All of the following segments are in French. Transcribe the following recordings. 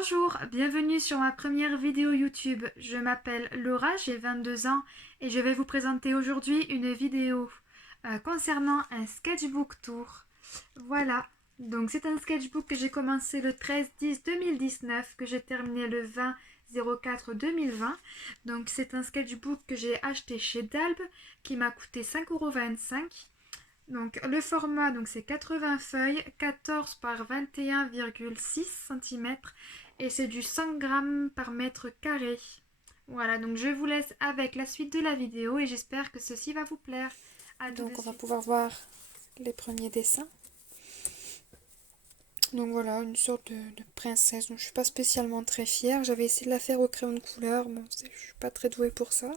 Bonjour, bienvenue sur ma première vidéo YouTube. Je m'appelle Laura, j'ai 22 ans et je vais vous présenter aujourd'hui une vidéo concernant un sketchbook tour. Voilà, donc c'est un sketchbook que j'ai commencé le 13-10-2019, que j'ai terminé le 20-04-2020. Donc c'est un sketchbook que j'ai acheté chez Dalb qui m'a coûté 5,25 €. Donc le format, donc c'est 80 feuilles, 14 par 21,6 cm et c'est du 100 grammes par mètre carré. Voilà, donc je vous laisse avec la suite de la vidéo et j'espère que ceci va vous plaire. À tout de Donc on va suite. pouvoir voir les premiers dessins. Donc voilà, une sorte de princesse dont je suis pas spécialement très fière. J'avais essayé de la faire au crayon de couleur, bon, je suis pas très douée pour ça.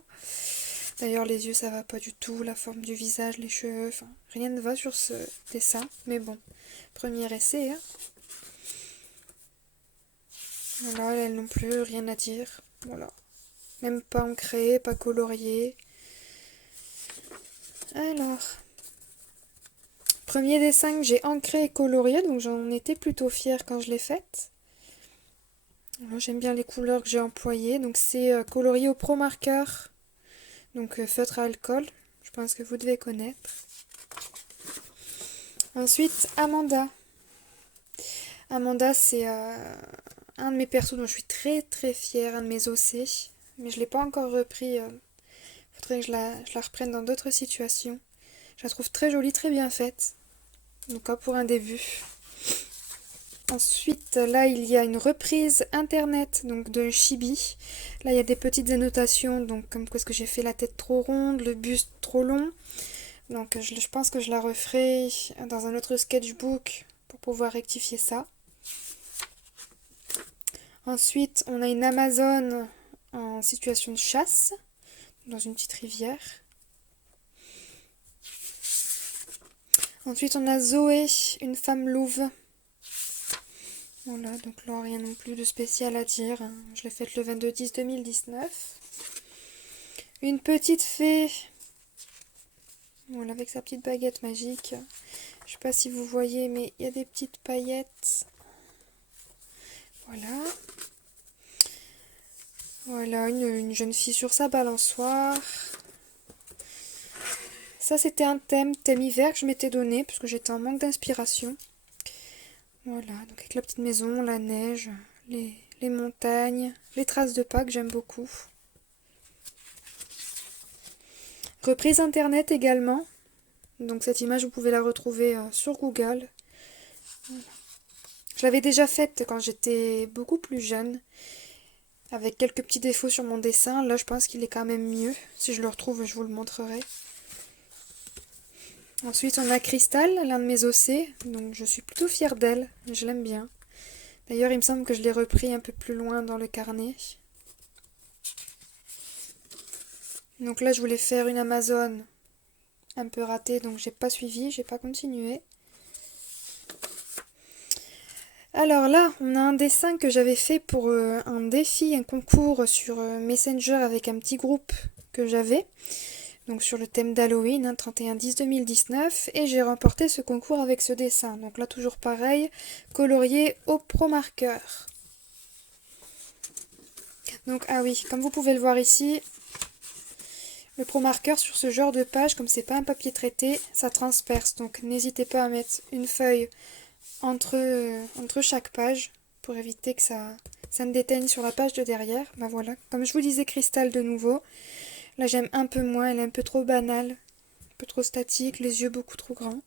D'ailleurs les yeux ça va pas du tout, la forme du visage, les cheveux, enfin rien ne va sur ce dessin. Mais bon, premier essai. Hein. Voilà, elle non plus, rien à dire. Voilà. Même pas ancré, pas colorié. Alors, premier dessin que j'ai ancré et colorié, donc j'en étais plutôt fière quand je l'ai faite. J'aime bien les couleurs que j'ai employées. Donc c'est colorié au Pro Marker, donc feutre à alcool. Je pense que vous devez connaître. Ensuite, Amanda. Amanda, c'est un de mes persos dont je suis très très fière, un de mes OC. Mais je ne l'ai pas encore repris. Faudrait que je la reprenne dans d'autres situations. Je la trouve très jolie, très bien faite. Donc pour un début. Ensuite, là, il y a une reprise internet donc de chibi. Là, il y a des petites annotations, donc comme quoi est-ce que j'ai fait la tête trop ronde, le buste trop long. Donc, je pense que je la referai dans un autre sketchbook pour pouvoir rectifier ça. Ensuite, on a une Amazone en situation de chasse dans une petite rivière. Ensuite, on a Zoé, une femme louve. Voilà, donc là, rien non plus de spécial à dire. Je l'ai faite le 22-10-2019. Une petite fée. Voilà, avec sa petite baguette magique. Je sais pas si vous voyez, mais il y a des petites paillettes. Voilà. Voilà, une jeune fille sur sa balançoire. Ça, c'était un thème hiver que je m'étais donné, parce que j'étais en manque d'inspiration. Voilà, donc avec la petite maison, la neige, les montagnes, les traces de pas que j'aime beaucoup. Reprise internet également. Donc cette image, vous pouvez la retrouver sur Google. Voilà. Je l'avais déjà faite quand j'étais beaucoup plus jeune, avec quelques petits défauts sur mon dessin. Là, je pense qu'il est quand même mieux. Si je le retrouve, je vous le montrerai. Ensuite, on a Crystal, l'un de mes OC. Donc je suis plutôt fière d'elle. Je l'aime bien. D'ailleurs, il me semble que je l'ai repris un peu plus loin dans le carnet. Donc là, je voulais faire une Amazone un peu ratée, donc j'ai pas suivi, j'ai pas continué. Alors là, on a un dessin que j'avais fait pour un défi, un concours sur Messenger avec un petit groupe que j'avais. Donc sur le thème d'Halloween, 31-10-2019, et j'ai remporté ce concours avec ce dessin. Donc là, toujours pareil, colorié au Pro Marker. Donc, ah oui, comme vous pouvez le voir ici, le Pro Marker sur ce genre de page, comme c'est pas un papier traité, ça transperce. Donc n'hésitez pas à mettre une feuille entre chaque page pour éviter que ça ne déteigne sur la page de derrière. Ben voilà, comme je vous disais, Cristal de nouveau. Là j'aime un peu moins, elle est un peu trop banale, un peu trop statique, les yeux beaucoup trop grands.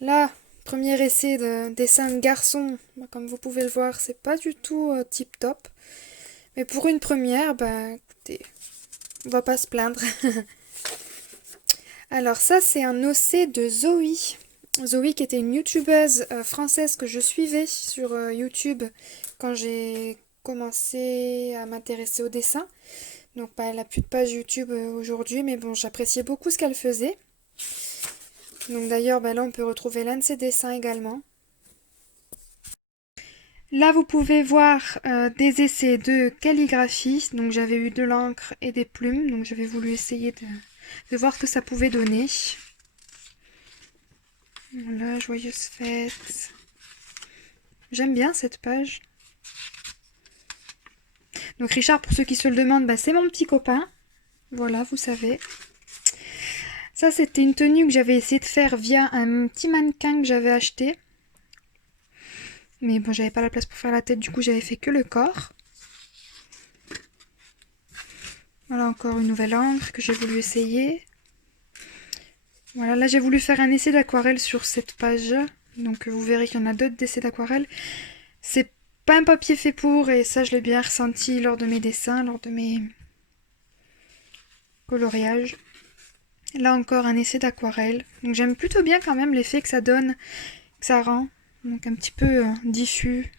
Là, premier essai de dessin de garçon, comme vous pouvez le voir, c'est pas du tout tip top. Mais pour une première, bah écoutez, on va pas se plaindre. Alors ça, c'est un OC de Zoé. Zoé qui était une youtubeuse française que je suivais sur YouTube quand j'ai commencé à m'intéresser au dessin. Donc bah, elle n'a plus de page YouTube aujourd'hui, mais bon, j'appréciais beaucoup ce qu'elle faisait. Donc d'ailleurs, bah, là on peut retrouver l'un de ses dessins également. Là, vous pouvez voir des essais de calligraphie. Donc j'avais eu de l'encre et des plumes, donc j'avais voulu essayer de voir ce que ça pouvait donner. Voilà, joyeuse fête. J'aime bien cette page. Donc Richard, pour ceux qui se le demandent, bah, c'est mon petit copain. Voilà, vous savez. Ça, c'était une tenue que j'avais essayé de faire via un petit mannequin que j'avais acheté. Mais bon, j'avais pas la place pour faire la tête, du coup j'avais fait que le corps. Voilà encore une nouvelle encre que j'ai voulu essayer. Voilà, là j'ai voulu faire un essai d'aquarelle sur cette page. Donc vous verrez qu'il y en a d'autres d'essais d'aquarelle. C'est pas un papier fait pour, et ça je l'ai bien ressenti lors de mes dessins, lors de mes coloriages. Là encore un essai d'aquarelle. Donc j'aime plutôt bien quand même l'effet que ça donne, que ça rend. Donc un petit peu diffus.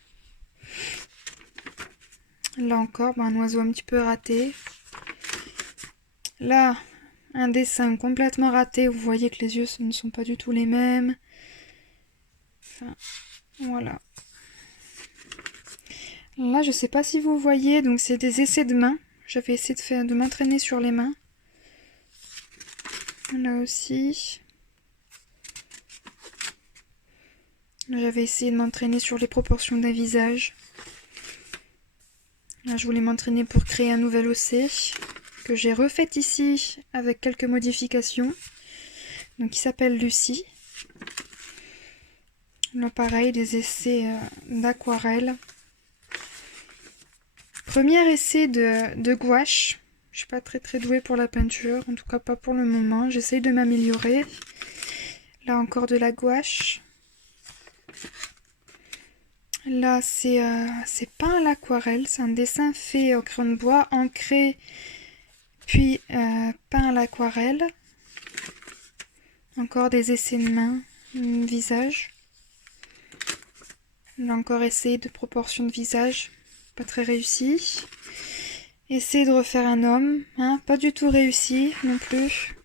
Là encore, un oiseau un petit peu raté. Là, un dessin complètement raté. Vous voyez que les yeux ne sont pas du tout les mêmes. Enfin, voilà. Là, je sais pas si vous voyez, donc c'est des essais de mains. J'avais essayé de m'entraîner sur les mains. Là aussi. J'avais essayé de m'entraîner sur les proportions d'un visage. Là, je voulais m'entraîner pour créer un nouvel OC que j'ai refait ici avec quelques modifications. Donc, qui s'appelle Lucie. Là, pareil, des essais d'aquarelle. Premier essai de gouache. Je suis pas très douée pour la peinture, en tout cas pas pour le moment. J'essaye de m'améliorer. Là, encore de la gouache. Là, c'est peint à l'aquarelle. C'est un dessin fait au crayon de bois, ancré, puis peint à l'aquarelle. Encore des essais de main, visage. Là, encore essai de proportion de visage. Pas très réussi. Essai de refaire un homme. Hein, pas du tout réussi non plus.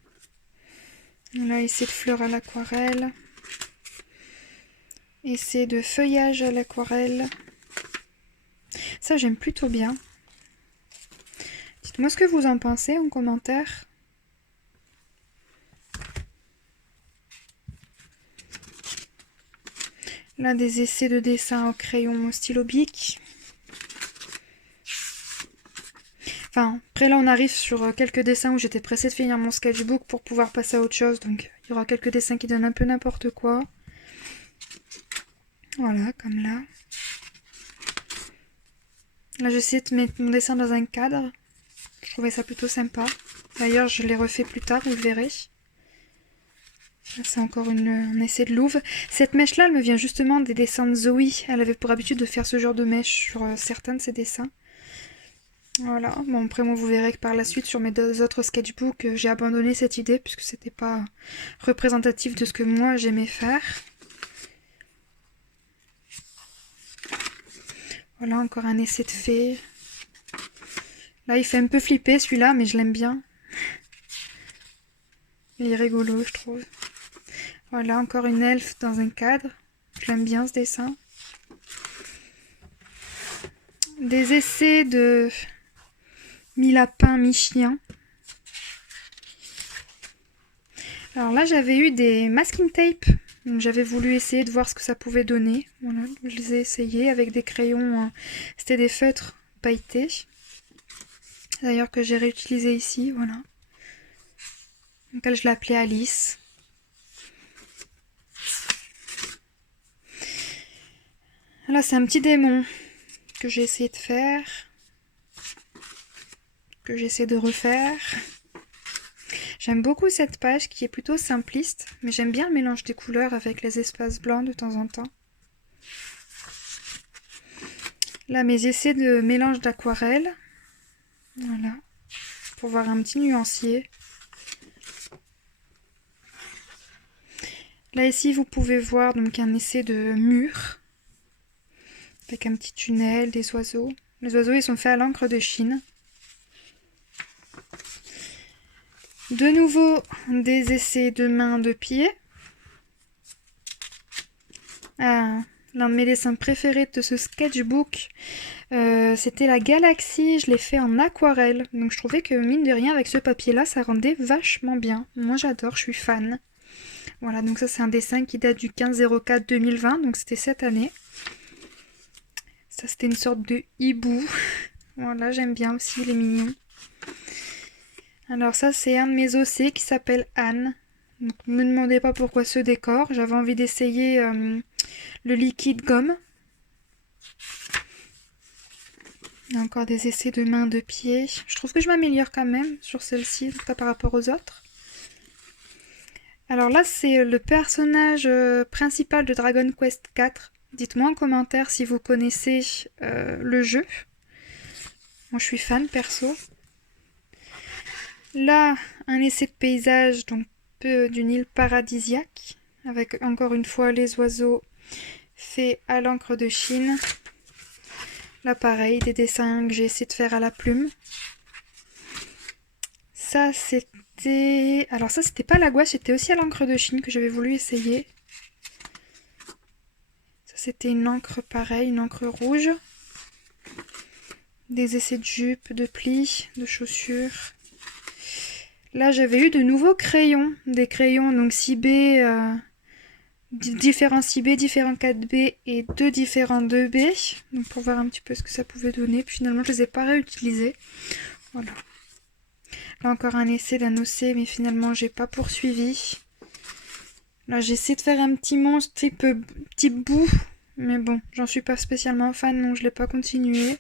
Là, essai de fleurs à l'aquarelle. Essai de feuillage à l'aquarelle. Ça, j'aime plutôt bien. Dites-moi ce que vous en pensez en commentaire. Là, des essais de dessin au crayon stylo bic. Enfin, après là, on arrive sur quelques dessins où j'étais pressée de finir mon sketchbook pour pouvoir passer à autre chose. Donc, il y aura quelques dessins qui donnent un peu n'importe quoi. Voilà, comme là. Là, j'essaie de mettre mon dessin dans un cadre. Je trouvais ça plutôt sympa. D'ailleurs, je l'ai refait plus tard, vous le verrez. C'est encore un essai de louve. Cette mèche-là, elle me vient justement des dessins de Zoé. Elle avait pour habitude de faire ce genre de mèche sur certains de ses dessins. Voilà. Bon, après, moi, vous verrez que par la suite, sur mes deux autres sketchbooks, j'ai abandonné cette idée puisque c'était pas représentatif de ce que moi, j'aimais faire. Voilà, encore un essai de fée. Là, il fait un peu flipper celui-là, mais je l'aime bien. Il est rigolo, je trouve. Voilà, encore une elfe dans un cadre. J'aime bien ce dessin. Des essais de mi-lapin, mi-chien. Alors là, j'avais eu des masking tape. Donc j'avais voulu essayer de voir ce que ça pouvait donner. Voilà, je les ai essayés avec des crayons. C'était des feutres pailletés. D'ailleurs que j'ai réutilisé ici, voilà. Donc elle, je l'appelais Alice. Là, c'est un petit démon que j'ai essayé de faire. Que j'essaie de refaire. J'aime beaucoup cette page qui est plutôt simpliste, mais j'aime bien le mélange des couleurs avec les espaces blancs de temps en temps. Là, mes essais de mélange d'aquarelle. Voilà. Pour voir un petit nuancier. Là, ici, vous pouvez voir donc un essai de mur. Avec un petit tunnel, des oiseaux. Les oiseaux, ils sont faits à l'encre de Chine. De nouveau, des essais de mains, de pieds. L'un de mes dessins préférés de ce sketchbook, c'était la galaxie. Je l'ai fait en aquarelle. Donc je trouvais que, mine de rien, avec ce papier-là, ça rendait vachement bien. Moi, j'adore, je suis fan. Voilà, donc ça, c'est un dessin qui date du 15-04-2020, donc c'était cette année. Ça, c'était une sorte de hibou. Voilà, j'aime bien aussi, il est mignon. Alors ça, c'est un de mes OC qui s'appelle Anne. Donc, ne me demandez pas pourquoi ce décor. J'avais envie d'essayer le liquide gomme. Il y a encore des essais de mains, de pieds. Je trouve que je m'améliore quand même sur celle-ci, en tout cas par rapport aux autres. Alors là, c'est le personnage principal de Dragon Quest 4. Dites-moi en commentaire si vous connaissez le jeu. Moi, je suis fan perso. Là, un essai de paysage, donc d'une île paradisiaque, avec encore une fois les oiseaux faits à l'encre de Chine. Là, pareil, des dessins que j'ai essayé de faire à la plume. Ça, c'était... Alors ça, c'était pas à la gouache, c'était aussi à l'encre de Chine que j'avais voulu essayer. Ça, c'était une encre pareille, une encre rouge. Des essais de jupes, de plis, de chaussures. Là, j'avais eu de nouveaux crayons. Des crayons, donc 6B, différents 6B, différents 4B et deux différents 2B. Donc pour voir un petit peu ce que ça pouvait donner. Puis finalement, je les ai pas réutilisés. Voilà. Là, encore un essai d'un OC, mais finalement, j'ai pas poursuivi. Là, j'ai essayé de faire un petit monstre type bout. Mais bon, j'en suis pas spécialement fan, donc je l'ai pas continué.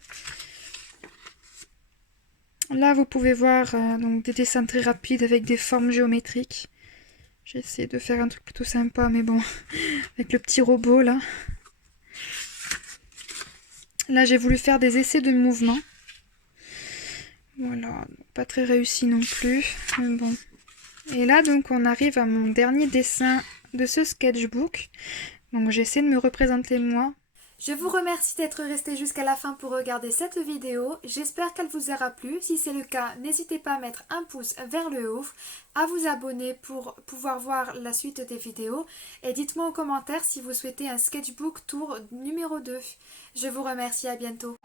Là, vous pouvez voir donc des dessins très rapides avec des formes géométriques. J'ai essayé de faire un truc plutôt sympa, mais bon, avec le petit robot là. Là, j'ai voulu faire des essais de mouvement. Voilà, pas très réussi non plus, mais bon. Et là, donc, on arrive à mon dernier dessin de ce sketchbook. Donc, j'essaie de me représenter moi. Je vous remercie d'être resté jusqu'à la fin pour regarder cette vidéo. J'espère qu'elle vous aura plu. Si c'est le cas, n'hésitez pas à mettre un pouce vers le haut, à vous abonner pour pouvoir voir la suite des vidéos. Et dites-moi en commentaire si vous souhaitez un sketchbook tour numéro 2. Je vous remercie, à bientôt.